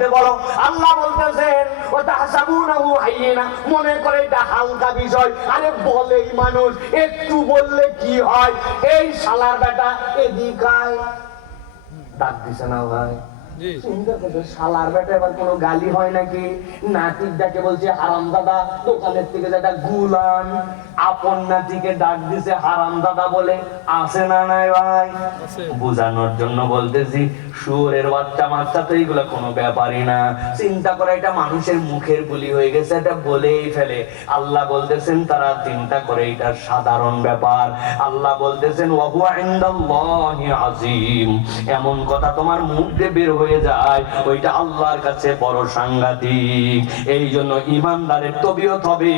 মধ্যে বলো। আল্লাহ বলতেছেন ওয়া তাহসাবুনাহু হাইয়িনা, মনে করে এটা হালকা বিষয়। আরে বলেই মানুষ, একটু বললে কি হয়, এই শালার বেটা এদিক আয়, ডাক দিছে না ভাই? শালার বেটা এবার কোনো গালি হয় নাকি? নাতির ডাকে বলছে হারামজাদা, দোকানের থেকে যেটা গুলান, আপন নাতিকে ডাক দিছে হারামজাদা বলে, আছে না নাই ভাই? বুঝানোর জন্য বলতেছি, শুয়োরের বাচ্চা মাচ্চা তো এইগুলা কোনো ব্যাপারই না। চিন্তা করে এটা মানুষের মুখের বুলি হয়ে গেছে, এটা বলেই ফেলে। আল্লাহ বলতেছেন তারা চিন্তা করে এটা সাধারণ ব্যাপার। আল্লাহ বলতেছেন ওয়া হুয়া ইনদাল্লাহি আযীম, এমন কথা তোমার মুখ দিয়ে বের হয়ে যায়, ওইটা আল্লাহর কাছে বড় সাংঘাতিক। এই জন্য ইমানদারের তবিয়ত হবে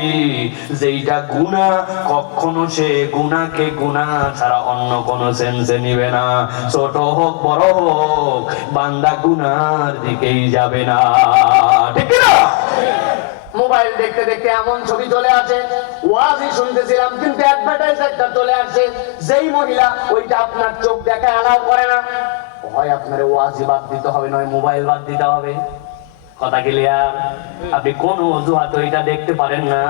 যেইটা গুনাহ, কখনো সে গুনাহকে গুনাহ ছাড়া অন্য কোনো সেন্সে নিবে না। ছোট হোক বড় হোক, বান্দা গুনার দিকেই যাবে না, ঠিক না? মোবাইল দেখতে দেখতে এমন ছবি চলে আসে, ওয়াজই শুনতেছিলাম কিন্তু অ্যাডভার্টাইজ একটা চলে আসে, যেই মহিলা ওইটা আপনার চোখ দেখা অ্যালাউ করে না, হয় আপনার ওয়াজই বাদ দিতে হবে, নয় মোবাইল বাদ দিতে হবে। কথা ক্লিয়ার? আপনি কোন অজুহাতে এটা দেখতে পারেন না?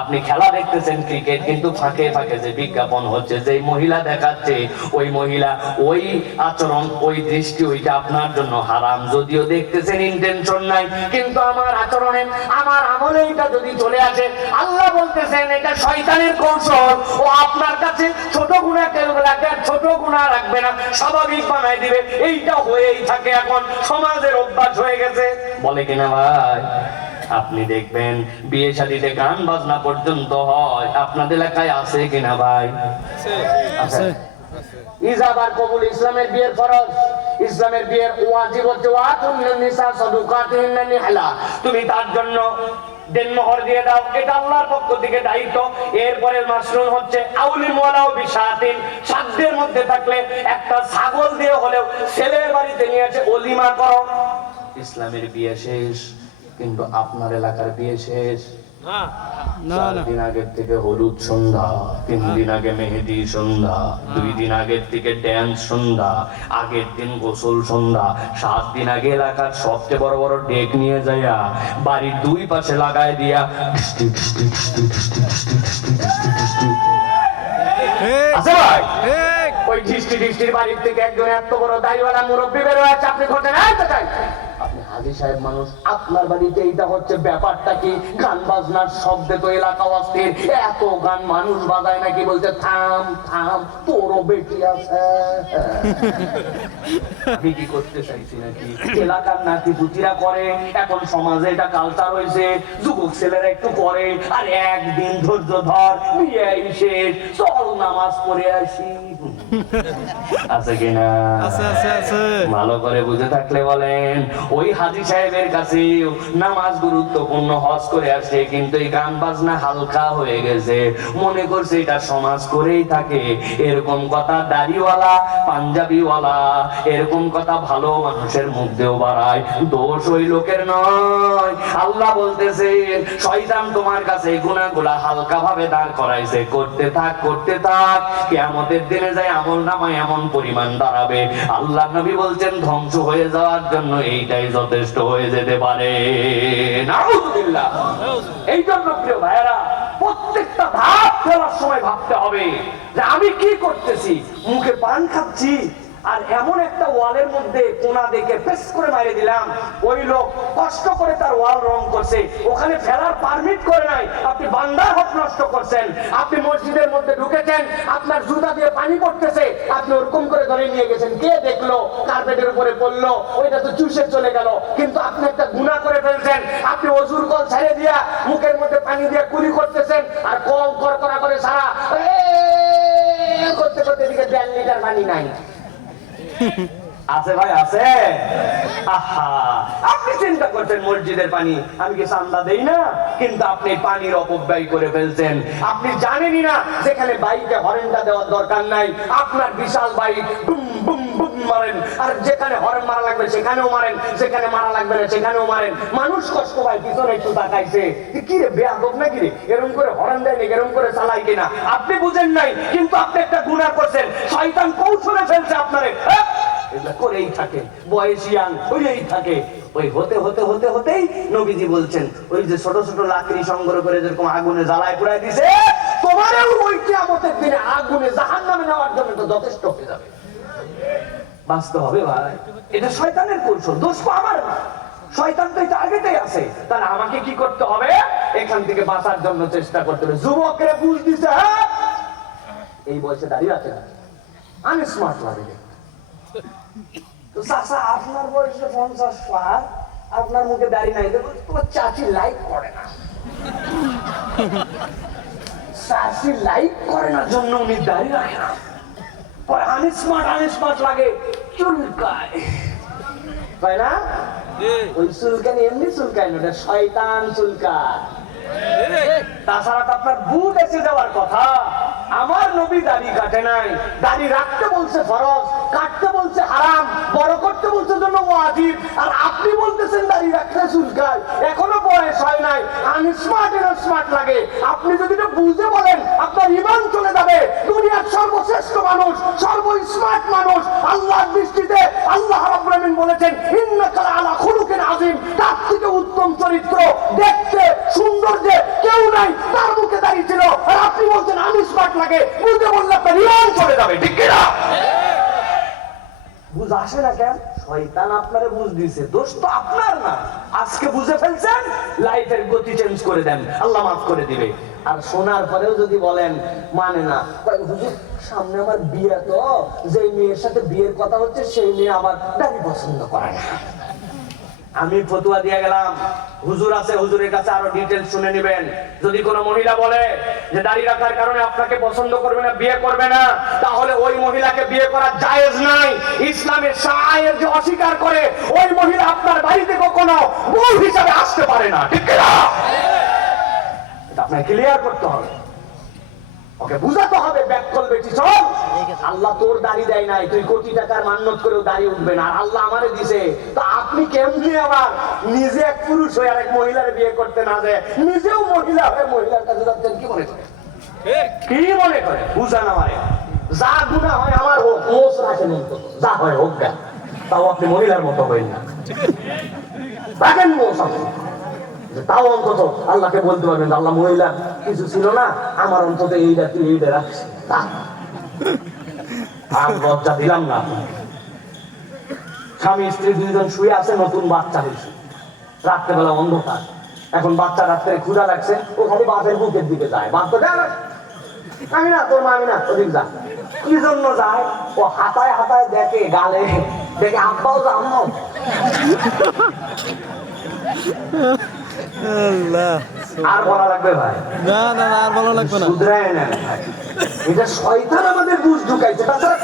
আপনি খেলা দেখতেছেন ক্রিকেট, কিন্তু ফাঁকে ফাঁকে যে বিজ্ঞাপন হচ্ছে, যে মহিলা দেখাচ্ছে, ওই মহিলা, ওই আচরণ, ওই দৃষ্টি, ওইটা আপনার জন্য হারাম। যদিও দেখতেছেন ইন্টেনশন নাই, কিন্তু আমার আচরণে, আমার আমলে এটা যদি চলে আসে, আল্লাহ বলতেছেন এটা শয়তানের কৌশল। ও আপনার কাছে ছোট গুনাহকে ছোট গুনাহ রাখবে না, স্বাভাবিক বানাই দিবে। এইটা হয়েই থাকে, এখন সমাজের অভ্যাস হয়ে গেছে, বলে কিনা ভাই? আপনি দেখবেন বিয়ে শাদীতে গান বাজনা পর্যন্ত হয়, আপনাদের এলাকায় আছে কিনা ভাই? আছে। ইজাব আর কবুল ইসলামের বিয়ের ফরজ, ইসলামের বিয়ের ওয়াজিব হচ্ছে ওয়াতুন নিসা সাদুকাতিহিন্না নিহলা, তুমি তার জন্য দেনমোহর দিয়ে দাও, এটা আল্লাহর পক্ষ থেকে দায়িত্ব। এরপরে মাসরুন হচ্ছে আউলিম ওয়ালাউ বিশাতিন, সাধ্যের মধ্যে থাকলে একটা ছাগল দিয়ে হলেও ছেলের বাড়িতে নিয়ে এসে ওলিমা করো। ইসলামের বিয়ে শেষ, কিন্তু আপনার এলাকার বিয়ে শেষ। 4 দিন আগের থেকে হলুদ সন্ধ্যা, 3 দিন আগে মেহেদি সন্ধ্যা, 2 দিন আগের থেকে ড্যান্স সন্ধ্যা, আগের দিন গোসল সন্ধ্যা, 7 দিন আগে এলাকার সবচেয়ে বড় বড় ডেক নিয়ে যাইয়া বাড়ির 2 পাশে লাগায় দিয়া আছে ভাই। ওই দৃষ্টির বাড়ির থেকে একজন এত বড় দাড়িওয়ালা মুরব্বী বের হয়েছে, আপনি ঘটনা আপনি হাজী সাহেব মানুষ, আপনার বাড়িতে এইটা হচ্ছে, ব্যাপারটা কি? গান বাজনার শব্দে তো এলাকা অস্থির, এত গান মানুষ বাজায় নাকি? বলছে থাম থাম, তোরও বেটি আছে। আমি কি করতে চাইছি নাকি? এলাকার নাতি পুতিরা করে, এখন সমাজে এটা কালচার হয়েছে, যুবক ছেলেরা একটু করে, আর একদিন ধৈর্য ধর, বিয়ে শেষ, চল নামাজ পড়ে আসি। আছে কিনা? ভালো করে বুঝে থাকলে বলেন। ওই হাজী সাহেবের কাছে নামাজ গুরুত্বপূর্ণ, হজ করে আসে, কিন্তু এই গান বাজনা হালকা হয়ে গেছে, মনে করছে এটা সমাজ করেই থাকে। এরকম কথা দাড়িওয়ালা, পাঞ্জাবিওয়ালা, এরকম কথা ভালো মানুষের মুখ দিয়েও বাড়ায়। দোষ ওই লোকের নয়। আল্লাহ বলতেছে শয়তান তোমার কাছে এই গুনাহগুলা হালকা ভাবে দাঁড় করাইছে, করতে থাক করতে থাক, কিয়ামতের দিনে যায় আমল নামায় এমন পরিমাণ দাঁড়াবে, আল্লাহ নবী বলছেন ধ্বংস হয়ে যাওয়ার জন্য এইটাই যথেষ্ট হয়ে যেতে পারে। নাউযুবিল্লাহ। এই জন্য প্রিয় ভাইয়েরা, প্রত্যেকটা ধাপ ফেলার সময় ভাবতে হবে যে আমি কি করতেছি। মুখে পান খাচ্ছি, আর এমন একটা ওয়ালের মধ্যে কোনা দেখে পেস করে মারে দিলাম, ওই লোক কষ্ট করে তার ওয়াল রং করছে, ওখানে ফেলার পারমিট করে নাই, আপনি বান্দার হক নষ্ট করছেন। আপনি মসজিদের মধ্যে ঢুকেছেন, আপনার জুতা দিয়ে পানি পড়তেছে, আপনি ওরকম করে ধরে নিয়ে গেছেন, কে দেখলো? কার্পেটের উপরে পড়লো, ওইটা তো চুষে চলে গেল, কিন্তু আপনি একটা গুনাহ করে ফেলছেন। আপনি অজুর কল ছেড়ে দিয়া মুখের মধ্যে পানি দিয়ে কুলি করতেছেন, আর কল করা করে সারা করতে করতে এদিকে 1.5 লিটার পানি নাই। আছে ভাই, আছে। আহা, আপনি চিন্তা করছেন মসজিদের পানি আমি কি চান্দা দেই না, কিন্তু আপনি পানির অপব্যয় করে ফেলছেন। আপনি জানেনই না যেখানে বাইকে হরেনটা দেওয়ার দরকার নাই, আপনার বিশাল বাইক বুম বুম বুম মারেন, আর যেখানে হরেন মারা লাগবে সেখানেও মারেন, যেখানে মারা লাগবে না সেখানেও মারেন। মানুষ কষ্ট পায়, পিছনে একটু তাকাইছে, কি রে বেয়াদব নাকি রে, এরকম করে হরেন দেয় নাকি, এরকম করে চালাই কিনা, আপনি বুঝেন নাই, কিন্তু আপনি একটা গুনাহ করছেন। শয়তান কৌশলে ফেলছে আপনারে, করেই থাকে, বয়সিয়ান হয়েই থাকে। ওই হতে হতে হতে হতেই নবীজি বলছেন ওই যে ছোট ছোট লাকড়ি সংগ্রহ করে যেরকম আগুনে জ্বালায় পুড়ায় দিছে, তোমারও ওই কিয়ামতের দিনে আগুনে জাহান্নামে নেওয়ার জন্য তো যথেষ্ট হয়ে যাবে। বাঁচতে হবে ভাই, এটা শয়তানের কৌশল, দোষ তো আমার না, শয়তান তো এটা আগেতেই আছে। তাহলে আমাকে কি করতে হবে? এখান থেকে বাঁচার জন্য চেষ্টা করতে হবে। যুবকরা বুঝ দিছে, হ্যাঁ এই বয়সে দাঁড়িয়ে আছে না, আমি স্মার্ট লাগে। তো চাচা আপনার বয়সে 50 পার, আপনার মুখে দাঁড়িয়ে নাই, দেখো তোমার চাচি লাইক করে না, চাচি লাইক করে না জন্য উনি দাঁড়িয়ে রাখে না, আনস্মার্ট লাগে, চুলকায়, তাই না? ওই চুলকানি এমনি চুলকায় না, শয়তান চুলকায়। তাছাড়া তো আপনার বুধ এসে যাওয়ার কথা। আমার নবী দাড়ি কাটে নাই, দাড়ি রাখতে বলছে ফরজ, কাটতে বলছে হারাম, বড় করতে বলছে জন্য ওয়াজিব, আর আপনি বলতেছেন দাড়ি রাখতে চুলকায়। এখনো বয়স হয় নাই, আনস্মার্ট লাগে। আপনি যদি এটা বুঝে বলেন, আপনার ঈমান চলে যাবে। দুনিয়ার সর্বশ্রেষ্ঠ মানুষ, সর্বস্মার্ট মানুষ আল্লাহর দৃষ্টিতে আল্লাহ রাব্বুল আলামিন বলেছেন ইন্নাকা আলা খুলুকিন আযীম, তার থেকে উত্তম চরিত্র, দেখতে সুন্দর যে কেউ নাই, তার মুখে দাঁড়িয়ে ছিল। আর আপনি বলছেন আনস্মার্ট লাগে, বুঝে বললে আপনার ঈমান চলে যাবে, ঠিক কি না? বুঝ আসে না কেন? শয়তান আপনারে বুঝ দিয়েছে, দোষ তো আপনার না। আজকে বুঝে ফেলছেন, লাইফের গতি চেঞ্জ করে দেন, আল্লাহ মাফ করে দিবে। আর শোনার পরেও যদি বলেন মানে না, হুজুর সামনে আমার বিয়ে, তো যে মেয়ের সাথে বিয়ের কথা হচ্ছে সেই মেয়ে আবার দাড়ি পছন্দ করে না। আমি ফতুয়া দিয়ে গেলাম, হুজুর আছে, হুজুরের কাছে আরো ডিটেইলস শুনে নেবেন। যদি কোনো মহিলা বলে যে দাড়ি রাখার কারণে আপনাকে পছন্দ করবে না, বিয়ে করবে না, তাহলে ওই মহিলাকে বিয়ে করা জায়েজ নাই। ইসলামের শায়ের যে অস্বীকার করে, ওই মহিলা আপনার বাড়িতে কখনো বউ হিসাবে আসতে পারে না, ঠিক না? এটা আপনাকে ক্লিয়ার করতে হবে, ওকে বুঝাতে হবে। ব্যাককল বেটি চল, আল্লাহ তোর দাড়ি দেয় নাই, তুই কোটি টাকার মান্যত করেও দাড়ি উঠবে না, আর আল্লাহ আমারে দিছে। তো আপনি কেমনি আবার নিজে এক পুরুষ হয়ে আর এক মহিলার বিয়ে করতে না যায়, নিজেও মহিলা হয়ে মহিলার কাছে যাচ্ছেন, কি মনে করে? কি মনে করে? বুঝান আমারে। যা গুনাহ হয় আমার হোক, মোষ রাখেন, যা হয় হোক গা, তাও আপনি মহিলার মতো হইন না, রাখেন মোষ আপনি। তাও অন্তত আল্লাহকে বলতে পারবেন, আল্লাহ মহিলা কিছু ছিল না, আমার অন্তত এইটা তুই এইটা রাখছি, আর লজ্জা দিলাম না। স্বামী স্ত্রী দুইজন শুয়ে আছে, নতুন বাচ্চা হয়েছে, রাত্রেবেলা অন্ধকার, এখন বাচ্চা রাত্রে ক্ষুধা লাগছে, ও খালি বাপের বুকের দিকে যায়, বাপ তো দেয় না, আমি না তোর মা, আমি না ওদিক যা, কি জন্য যায়? ও হাতায় হাতায় দেখে, গালে দেখে আব্বাও যা, আম্মাও। আর বলা লাগবে ভাই? না, আর বলা লাগবে না, শুধরায় না। এটা শয়তান আমাদের বুঝ ঢুকাইছে, তাছাড়া